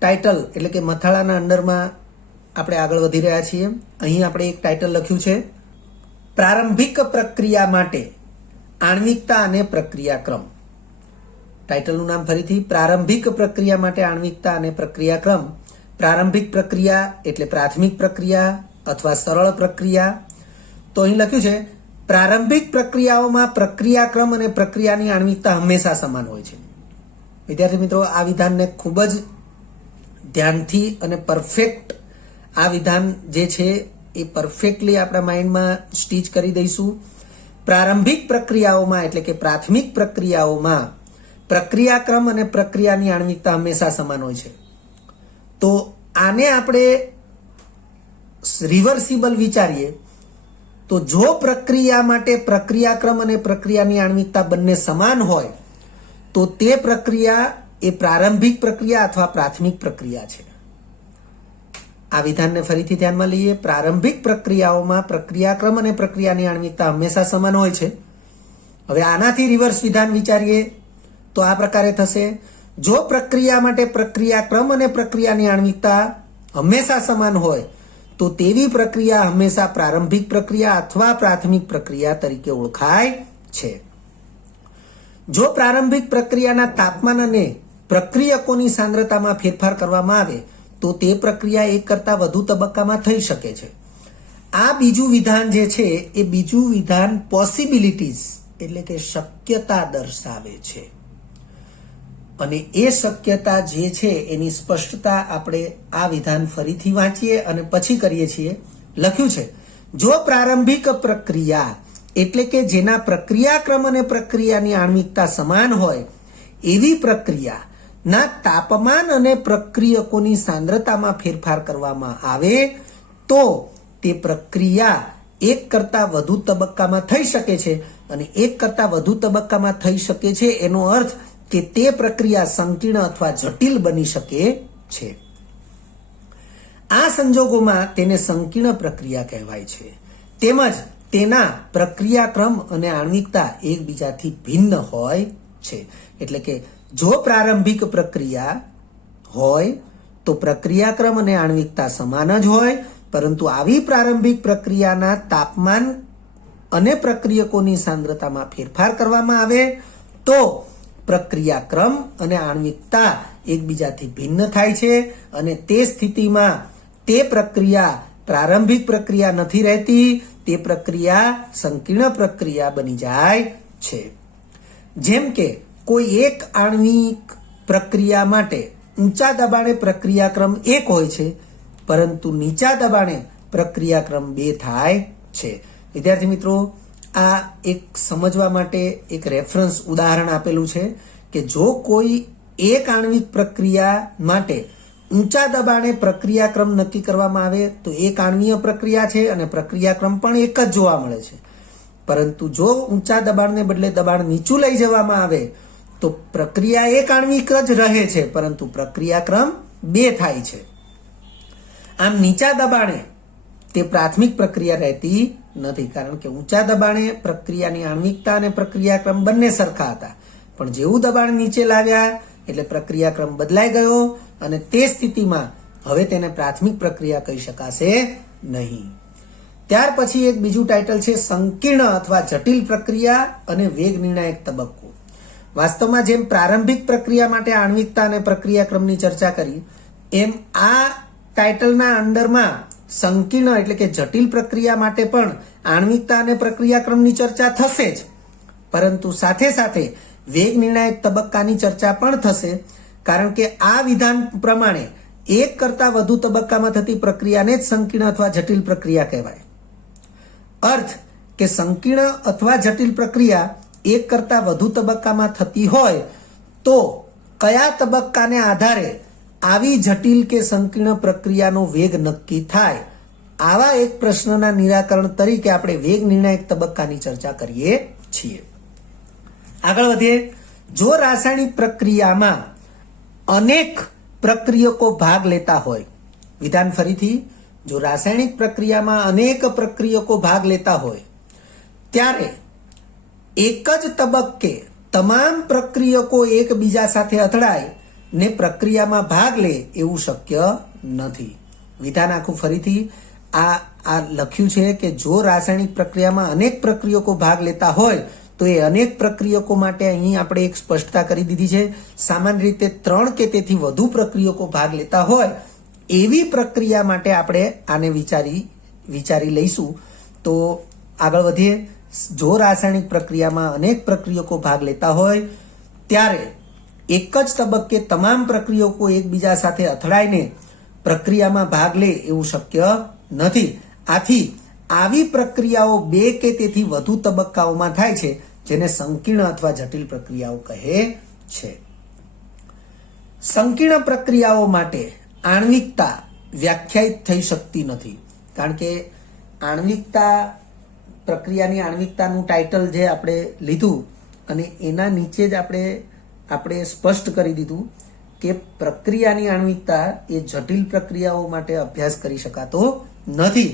ટાઇટલ એટલે કે મથાળાના અંડરમાં આપણે આગળ વધી રહ્યા છીએ. અહીં આપણે એક ટાઇટલ લખ્યું છે, પ્રારંભિક પ્રક્રિયા માટે આણ્વિકતા અને પ્રક્રિયાક્રમ. ટાઇટલનું નામ ફરીથી, પ્રારંભિક પ્રક્રિયા માટે આણ્વિકતા અને પ્રક્રિયાક્રમ. પ્રારંભિક પ્રક્રિયા એટલે પ્રાથમિક પ્રક્રિયા અથવા સરળ પ્રક્રિયા. તો અહીં લખ્યું છે, પ્રારંભિક પ્રક્રિયાઓમાં પ્રક્રિયાક્રમ અને પ્રક્રિયાની આણ્વિકતા હંમેશા સમાન હોય છે. વિદ્યાર્થી મિત્રો, આ વિધાનને ખૂબ જ ધ્યાનથી અને પરફેક્ટ આ વિધાન જે છે એ પરફેક્ટલી આપણા માઇન્ડમાં સ્ટીચ કરી દઈશું. પ્રારંભિક પ્રક્રિયાઓમાં એટલે કે પ્રાથમિક પ્રક્રિયાઓમાં પ્રક્રિયાક્રમ અને પ્રક્રિયાની આણ્વિકતા હંમેશા સમાન હોય છે. તો આને આપણે રિવર્સિબલ વિચારીએ તો જો પ્રક્રિયા માટે પ્રક્રિયાક્રમ અને પ્રક્રિયાની આણ્વિકતા બંને સમાન હોય તો તે પ્રક્રિયા એ પ્રારંભિક પ્રક્રિયા અથવા પ્રાથમિક પ્રક્રિયા છે. આ વિધાનને ફરીથી ધ્યાનમાં લઈએ. પ્રારંભિક પ્રક્રિયાઓમાં પ્રક્રિયાક્રમ અને પ્રક્રિયાની આણ્વિકતા હંમેશા સમાન હોય છે. હવે આનાથી રિવર્સ વિધાન વિચારીએ તો આ પ્રકારે થશે, જો પ્રક્રિયા માટે પ્રક્રિયાક્રમ અને પ્રક્રિયાની આણ્વિકતા હંમેશા સમાન હોય તો તેવી પ્રક્રિયા હંમેશા પ્રારંભિક પ્રક્રિયા અથવા પ્રાથમિક પ્રક્રિયા તરીકે ઓળખાય છે. જો પ્રારંભિક પ્રક્રિયાના તાપમાન અને પ્રક્રિયકોની સાંદ્રતામાં ફેરફાર કરવામાં આવે તો તે પ્રક્રિયા એક કરતાં વધુ તબક્કામાં થઈ શકે છે. આ બીજું વિધાન જે છે એ બીજું વિધાન પોસિબિલિટીઝ એટલે કે શક્યતા દર્શાવે છે. અને એ શક્યતા જે છે એની સ્પષ્ટતા આપણે આ વિધાન ફરીથી વાંચીએ અને પછી કરીએ છીએ. લખ્યું છે, જો પ્રારંભિક પ્રક્રિયા એટલે કે જેના પ્રક્રિયાક્રમ અને પ્રક્રિયાની આણ્વિકતા સમાન હોય એવી પ્રક્રિયાના તાપમાન અને પ્રક્રિયકોની સાંદ્રતામાં ફેરફાર કરવામાં આવે તો તે પ્રક્રિયા એક કરતાં વધુ તબક્કામાં થઈ શકે છે. અને એક કરતાં વધુ તબક્કામાં થઈ શકે છે એનો અર્થ કે તે પ્રક્રિયા સંકીર્ણ અથવા જટિલ બની શકે છે. આ સંજોગોમાં તેને સંકીર્ણ પ્રક્રિયા કહેવાય છે. તેમજ તેના પ્રક્રિયાક્રમ અને આણ્વિકતા એકબીજાથી ભિન્ન હોય છે. એટલે કે જો પ્રારંભિક પ્રક્રિયા હોય તો પ્રક્રિયાક્રમ અને આણ્વિકતા સમાન જ હોય, પરંતુ આવી પ્રારંભિક પ્રક્રિયાના તાપમાન અને પ્રક્રિયકોની સાંદ્રતામાં ફેરફાર કરવામાં આવે તો પ્રક્રિયાક્રમ અને આણ્વિકતા એકબીજાથી ભિન્ન થાય છે અને તે સ્થિતિમાં તે પ્રક્રિયા પ્રારંભિક પ્રક્રિયા નથી રહેતી, તે પ્રક્રિયા સંકીર્ણ પ્રક્રિયા બની જાય છે. જેમ કે કોઈ એક આણ્વિક પ્રક્રિયા માટે ઊંચા દબાણે પ્રક્રિયાક્રમ 1 હોય છે, પરંતુ નીચા દબાણે પ્રક્રિયાક્રમ 2 થાય છે. વિદ્યાર્થી મિત્રો, આ એક સમજવા માટે એક રેફરન્સ ઉદાહરણ આપેલું છે કે જો કોઈ એક આણ્વિક પ્રક્રિયા માટે ઊંચા દબાણે પ્રક્રિયાક્રમ નક્કી કરવામાં આવે તો એક આણ્વીય પ્રક્રિયા છે અને પ્રક્રિયાક્રમ પણ એક જ જોવા મળે છે. પરંતુ જો ઊંચા દબાણને બદલે દબાણ નીચું લઈ જવામાં આવે તો પ્રક્રિયા એક આણ્વિક જ રહે છે, પરંતુ પ્રક્રિયાક્રમ 2 થાય છે. આમ નીચા દબાણે તે પ્રાથમિક પ્રક્રિયા રહેતી નથી, કારણ કે ઊંચા દબાણે પ્રક્રિયાની આણ્વિકતા અને પ્રક્રિયાક્રમ બંને સરખા હતા, પણ જેવું દબાણ નીચે લાવ્યા એટલે પ્રક્રિયાક્રમ બદલાઈ ગયો અને તે સ્થિતિમાં હવે તેને પ્રાથમિક પ્રક્રિયા કહી શકાશે નહીં. ત્યાર પછી એક બીજું ટાઇટલ છે, સંકીર્ણ અથવા જટિલ પ્રક્રિયા અને વેગ નિર્ણાયક તબક્કો. વાસ્તવમાં જેમ પ્રારંભિક પ્રક્રિયા માટે આણ્વિકતા અને પ્રક્રિયાક્રમની ચર્ચા કરી એમ આ ટાઇટલના અંડરમાં સંકીર્ણ એટલે કે જટિલ પ્રક્રિયા માટે પણ આણ્વિકતા અને પ્રક્રિયાક્રમની ચર્ચા થશે જ, પરંતુ સાથે સાથે વેગ નિર્ણાયક તબક્કાની ચર્ચા પણ થશે, કારણ કે આ વિધાન પ્રમાણે એક કરતાં વધુ તબક્કામાં થતી પ્રક્રિયાને જ સંકીર્ણ અથવા જટિલ પ્રક્રિયા કહેવાય. અર્થ કે સંકીર્ણ અથવા જટિલ પ્રક્રિયા એક કરતાં વધુ તબક્કામાં થતી હોય તો કયા તબક્કાને આધારે આવી જટિલ કે સંકીર્ણ પ્રક્રિયાનો વેગ નક્કી થાય, આવા એક પ્રશ્નના નિરાકરણ તરીકે આપણે વેગ નિર્ણાયક તબક્કાની ચર્ચા કરીએ છીએ. આગળ વધીએ. જો રાસાયણિક પ્રક્રિયામાં અનેક પ્રક્રિયકો ભાગ લેતા હોય, વિધાન ફરીથી, જો રાસાયણિક પ્રક્રિયામાં અનેક પ્રક્રિયકો ભાગ લેતા હોય ત્યારે એક જ તબક્કે તમામ પ્રક્રિયકો એકબીજા સાથે અથડાય ને પ્રક્રિયામાં ભાગ લે એવું શક્ય નથી. વિધાન આખું ફરીથી આ લખ્યું છે કે જો રાસાયણિક પ્રક્રિયામાં અનેક પ્રક્રિયકો ભાગ લેતા હોય તો એ અનેક પ્રક્રિયકો માટે અહીં આપણે એક સ્પષ્ટતા કરી દીધી છે. સામાન્ય રીતે 3 કે તેથી વધુ પ્રક્રિયકો ભાગ લેતા હોય એવી પ્રક્રિયા માટે આપણે આને વિચારી લઈશું. તો આગળ વધીએ. જો રાસાયણિક પ્રક્રિયામાં અનેક પ્રક્રિયકો ભાગ લેતા હોય ત્યારે એક જ તબક્કે તમામ પ્રક્રિયકો એકબીજા સાથે અથડાઈને પ્રક્રિયામાં ભાગ લે એવું શક્ય નથી. આથી આવી પ્રક્રિયાઓ 2 કે તેથી વધુ તબક્કાઓમાં થાય છે, જેને સંકીર્ણ અથવા જટિલ પ્રક્રિયાઓ કહે છે. સંકીર્ણ પ્રક્રિયાઓ માટે આણ્વિકતા વ્યાખ્યાયિત થઈ શકતી નથી, કારણ કે પ્રક્રિયાની આણ્વિકતાનું ટાઇટલ જે આપણે લીધું અને એના નીચે જ આપણે સ્પષ્ટ કરી દીધું કે પ્રક્રિયાની આણ્વિકતા એ જટિલ પ્રક્રિયાઓ માટે અભ્યાસ કરી શકાતો નથી.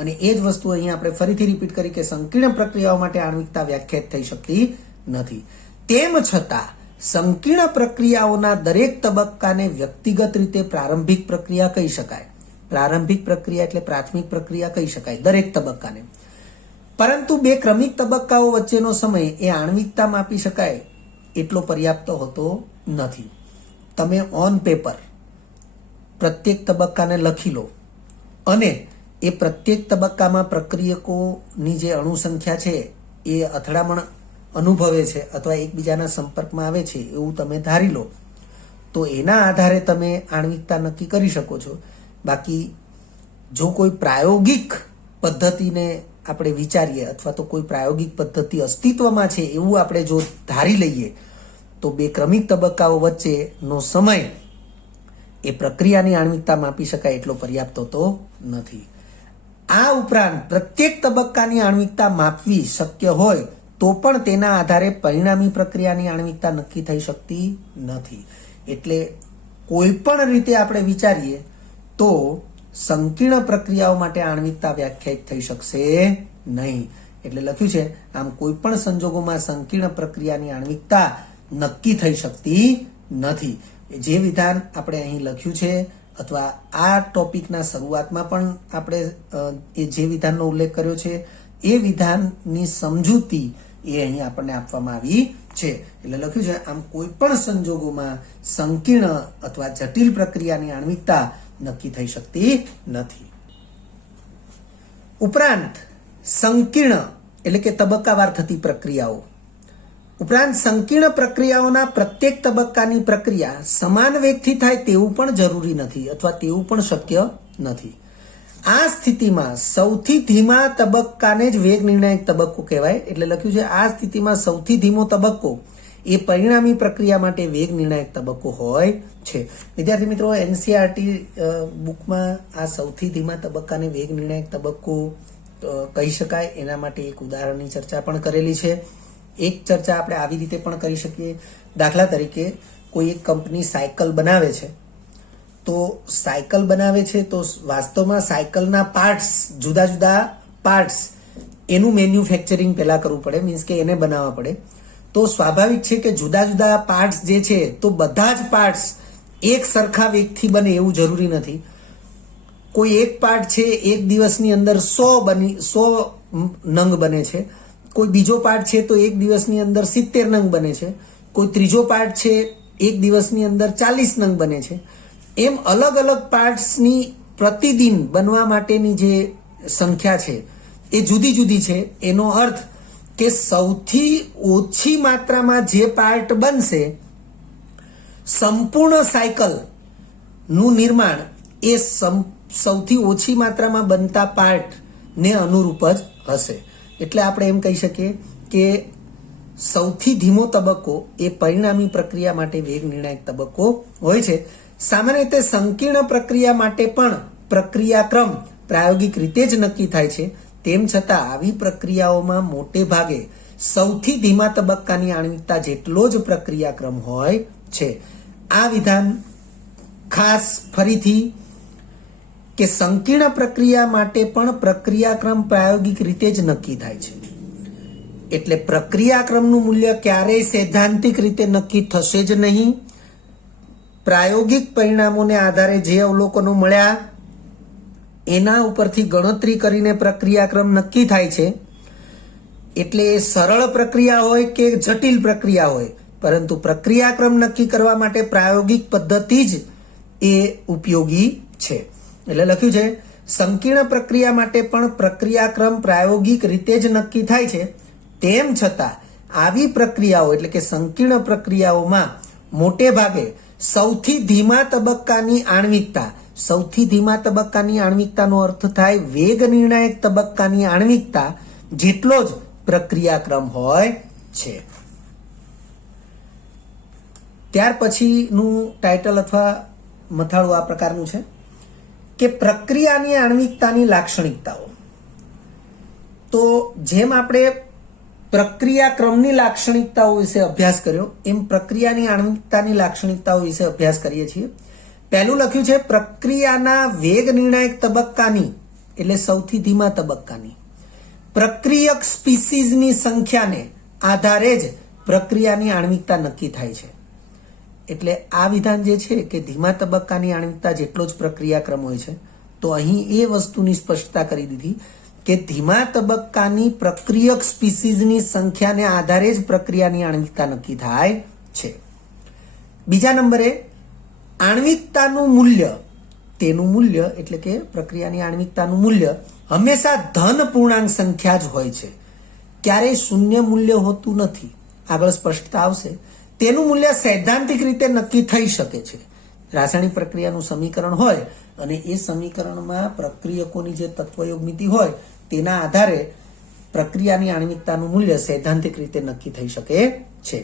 અને એ જ વસ્તુ અહીં આપણે ફરીથી રિપીટ કરી કે સંકીર્ણ પ્રક્રિયાઓ માટે આણ્વિકતા વ્યાખ્યાયિત થઈ શકતી નથી. તેમ છતાં સંકીર્ણ પ્રક્રિયાઓના દરેક તબક્કાને વ્યક્તિગત રીતે પ્રારંભિક પ્રક્રિયા કહી શકાય. પ્રારંભિક પ્રક્રિયા એટલે પ્રાથમિક પ્રક્રિયા કહી શકાય દરેક તબક્કાને. પરંતુ 2 ક્રમિક તબક્કાઓ વચ્ચેનો સમય એ આણ્વિકતા માપી શકાય એટલો પર્યાપ્ત હોતો નથી. તમે ઓન પેપર પ્રત્યેક તબક્કાને લખી લો અને એ પ્રત્યેક તબક્કામાં પ્રક્રિયકોની જે અણુ સંખ્યા છે એ અથડામણ અનુભવે છે અથવા એકબીજાના સંપર્કમાં આવે છે એવું તમે ધારી લો, તો એના આધારે તમે આણ્વિકતા નક્કી કરી શકો છો. બાકી જો કોઈ પ્રાયોગિક પદ્ધતિને આપણે વિચારીએ અથવા તો કોઈ પ્રાયોગિક પદ્ધતિ અસ્તિત્વમાં છે એવું આપણે જો ધારી લઈએ તો 2 ક્રમિક તબક્કાઓ વચ્ચેનો સમય એ પ્રક્રિયાની આણ્વિકતા માપી શકાય એટલો પર્યાપ્ત હોતો નથી. આ ઉપરાંત પ્રત્યેક તબક્કાની આણ્વિકતા માપવી શક્ય હોય તો પણ તેના આધારે પરિણામી પ્રક્રિયાની આણ્વિકતા નક્કી થઈ શકતી નથી. એટલે કોઈ પણ રીતે આપણે વિચારીએ તો સંકીર્ણ પ્રક્રિયાઓ માટે આણ્વિકતા વ્યાખ્યાયિત થઈ શકશે નહીં. એટલે લખ્યું છે આમ કોઈ પણ સંજોગોમાં સંકીર્ણ પ્રક્રિયાની આણ્વિકતા નક્કી થઈ શકતી નથી. જે વિધાન આપણે અહીં લખ્યું છે અથવા આ ટોપિકના શરૂઆતમાં પણ આપણે એ જે વિધાનનો ઉલ્લેખ કર્યો છે એ વિધાનની સમજૂતી એ અહીં આપણને આપવામાં આવી છે. એટલે લખ્યું છે આમ કોઈ પણ સંજોગોમાં સંકીર્ણ અથવા જટિલ પ્રક્રિયાની આણ્વિકતા નક્કી થઈ શકતી નથી. ઉપરાંત સંકીર્ણ એટલે કે તબક્કાવાર થતી પ્રક્રિયાઓ ઉપરાંત સંકીર્ણ પ્રક્રિયાઓના પ્રત્યેક તબક્કાની પ્રક્રિયા સમાન વેગથી થાય તેવું પણ જરૂરી નથી અથવા તેવું પણ શક્ય નથી. આ સ્થિતિમાં સૌથી ધીમા તબક્કાને જ વેગ નિર્ણાયક તબક્કો કહેવાય. એટલે લખ્યું છે આ સ્થિતિમાં સૌથી ધીમો તબક્કો એ પરિણામી પ્રક્રિયા માટે વેગ નિર્ણાયક તબક્કો હોય છે. વિદ્યાર્થી મિત્રો, એનસીઆરટી બુકમાં આ સૌથી ધીમા તબક્કાને વેગ નિર્ણાયક તબક્કો કહી શકાય એના માટે એક ઉદાહરણની ચર્ચા પણ કરેલી છે. એક ચર્ચા આપણે આવી રીતે પણ કરી શકીએ. દાખલા તરીકે કોઈ એક કંપની સાયકલ બનાવે છે, તો સાયકલ બનાવે છે તો વાસ્તવમાં સાયકલના પાર્ટ્સ, જુદા જુદા પાર્ટ્સ, એનું મેન્યુફેક્ચરિંગ પહેલા કરવું પડે, મીન્સ કે એને બનાવવા પડે. તો સ્વાભાવિક છે કે જુદા જુદા પાર્ટ્સ જે છે તો બધા જ પાર્ટ્સ એક સરખા વેગથી બને એવું જરૂરી નથી. કોઈ એક પાર્ટ છે એક દિવસની અંદર 100 નંગ બને છે, કોઈ બીજો પાર્ટ છે તો એક દિવસની અંદર 70 નંગ બને છે, કોઈ ત્રીજો પાર્ટ છે એક દિવસની અંદર 40 નંગ બને છે. એમ અલગ અલગ પાર્ટ્સની પ્રતિદિન બનવા માટેની જે સંખ્યા છે એ જુદી જુદી છે. એનો અર્થ કે સૌથી ઓછી માત્રામાં જે પાર્ટ બનશે, સંપૂર્ણ સાયકલનું નિર્માણ એ સૌથી ઓછી માત્રામાં બનતા પાર્ટને અનુરૂપ જ હશે. એટલે આપણે એમ કહી શકીએ કે સૌથી ધીમો તબક્કો એ પરિણામી પ્રક્રિયા માટે વેગ નિર્ણાયક તબક્કો હોય છે. સામાન્ય રીતે સંકીર્ણ પ્રક્રિયા માટે પણ પ્રક્રિયાક્રમ પ્રાયોગિક રીતે જ નક્કી થાય છે. તેમ છતાં આવી પ્રક્રિયાઓમાં મોટે ભાગે સૌથી ધીમા તબક્કાની આણ્વિકતા જેટલો જ પ્રક્રિયાક્રમ હોય છે. આ વિધાન ખાસ ફરીથી કે સંકીર્ણ પ્રક્રિયા માટે પણ પ્રક્રિયાક્રમ પ્રાયોગિક રીતે જ નક્કી થાય છે. એટલે પ્રક્રિયાક્રમનું મૂલ્ય ક્યારેય સૈદ્ધાંતિક રીતે નક્કી થશે જ નહીં. પ્રાયોગિક પરિણામોને આધારે જે અવલોકનો મળ્યા એના ઉપરથી ગણતરી કરીને પ્રક્રિયાક્રમ નક્કી થાય છે. એટલે એ સરળ પ્રક્રિયા હોય કે જટિલ પ્રક્રિયા હોય, પરંતુ પ્રક્રિયાક્રમ નક્કી કરવા માટે પ્રાયોગિક પદ્ધતિ જ એ ઉપયોગી છે. એટલે લખ્યું છે સંકીર્ણ પ્રક્રિયા માટે પણ પ્રક્રિયાક્રમ પ્રાયોગિક રીતે જ નક્કી થાય છે. તેમ છતાં આવી પ્રક્રિયાઓ એટલે કે સંકીર્ણ પ્રક્રિયાઓમાં મોટે ભાગે સૌથી ધીમા તબક્કાની આણ્વિકતા, સૌથી ધીમા તબક્કાની આણ્વિકતાનો અર્થ થાય વેગ નિર્ણાયક તબક્કાની આણ્વિકતા જેટલો જ પ્રક્રિયાક્રમ હોય છે. ત્યાર પછીનું ટાઇટલ અથવા મથાળું આ પ્રકારનું છે કે પ્રક્રિયાની આણ્વિકતાની લાક્ષણિકતાઓ. તો જેમ આપણે પ્રક્રિયાક્રમની લાક્ષણિકતાઓ વિશે અભ્યાસ કર્યો એમ પ્રક્રિયાની આણ્વિકતાની લાક્ષણિકતાઓ વિશે અભ્યાસ કરીએ છીએ. પહેલું લખ્યું છે પ્રક્રિયાના વેગ નિર્ણાયક તબક્કાની એટલે સૌથી ધીમા તબક્કાની પ્રક્રિયક સ્પીસીઝની સંખ્યાને આધારે જ પ્રક્રિયાની આણ્વિકતા નક્કી થાય છે. એટલે આ વિધાન જે છે કે ધીમા તબક્કાની આણ્વિકતા જેટલો જ પ્રક્રિયાક્રમ હોય છે, તો અહીં એ વસ્તુની સ્પષ્ટતા કરી દીધી કે ધીમા તબક્કાની પ્રક્રિયક સ્પીસીઝની સંખ્યાને આધારે જ પ્રક્રિયાની આણ્વિકતા નક્કી થાય છે. બીજા નંબરે આણ્વિકતાનું મૂલ્ય, તેનું મૂલ્ય એટલે કે પ્રક્રિયાની આણ્વિકતાનું મૂલ્ય હંમેશા ધન પૂર્ણાંક સંખ્યા જ હોય છે, ક્યારેય શૂન્ય મૂલ્ય હોતું નથી. આગળ સ્પષ્ટતા આવશે. તેનું મૂલ્ય સૈદ્ધાંતિક રીતે નક્કી થઈ શકે છે. રાસાયણિક પ્રક્રિયાનું સમીકરણ હોય અને એ સમીકરણમાં પ્રક્રિયકોની જે તત્વયોગમિતિ હોય તેના આધારે પ્રક્રિયાની આણ્વિકતાનું મૂલ્ય સૈદ્ધાંતિક રીતે નક્કી થઈ શકે છે.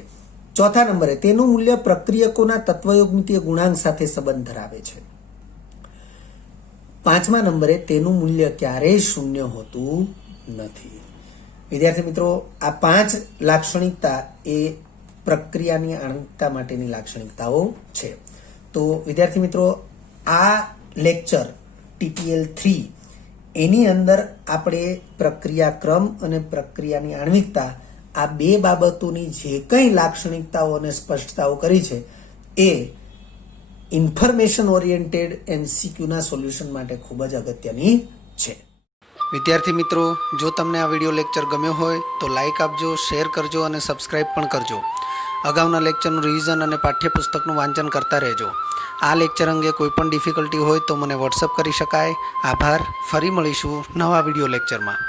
ચોથા નંબરે તેનું મૂલ્ય પ્રક્રિયકોના તત્વયોગમિતીય ગુણાંક સાથે સંબંધ ધરાવે છે. પાંચમા નંબરે તેનું મૂલ્ય ક્યારેય શૂન્ય હોતું નથી. વિદ્યાર્થી મિત્રો, આ 5 લાક્ષણિકતા એ પ્રક્રિયાની આણ્વિકતા માટેની લાક્ષણિકતાઓ છે. તો વિદ્યાર્થી મિત્રો, આ લેક્ચર TTL 3 એની અંદર આપણે પ્રક્રિયાક્રમ અને પ્રક્રિયાની આણ્વિકતા આ બે બાબતોની જે કંઈ લાક્ષણિકતાઓ અને સ્પષ્ટતાઓ કરી છે એ ઇન્ફોર્મેશન ઓરિએન્ટેડ MCQના સોલ્યુશન માટે ખૂબ જ અગત્યની છે. વિદ્યાર્થી મિત્રો, જો તમને આ વિડીયો લેક્ચર ગમ્યો હોય તો લાઈક આપજો, શેર કરજો અને સબસ્ક્રાઈબ પણ કરજો. અગાઉના લેક્ચરનું રિવિઝન અને પાઠ્યપુસ્તકનું વાંચન કરતા રહેજો. આ લેક્ચર અંગે કોઈ પણ ડિફિકલ્ટી હોય તો મને વોટ્સઅપ કરી શકાય. આભાર. ફરી મળીશું નવા વિડીયો લેક્ચરમાં.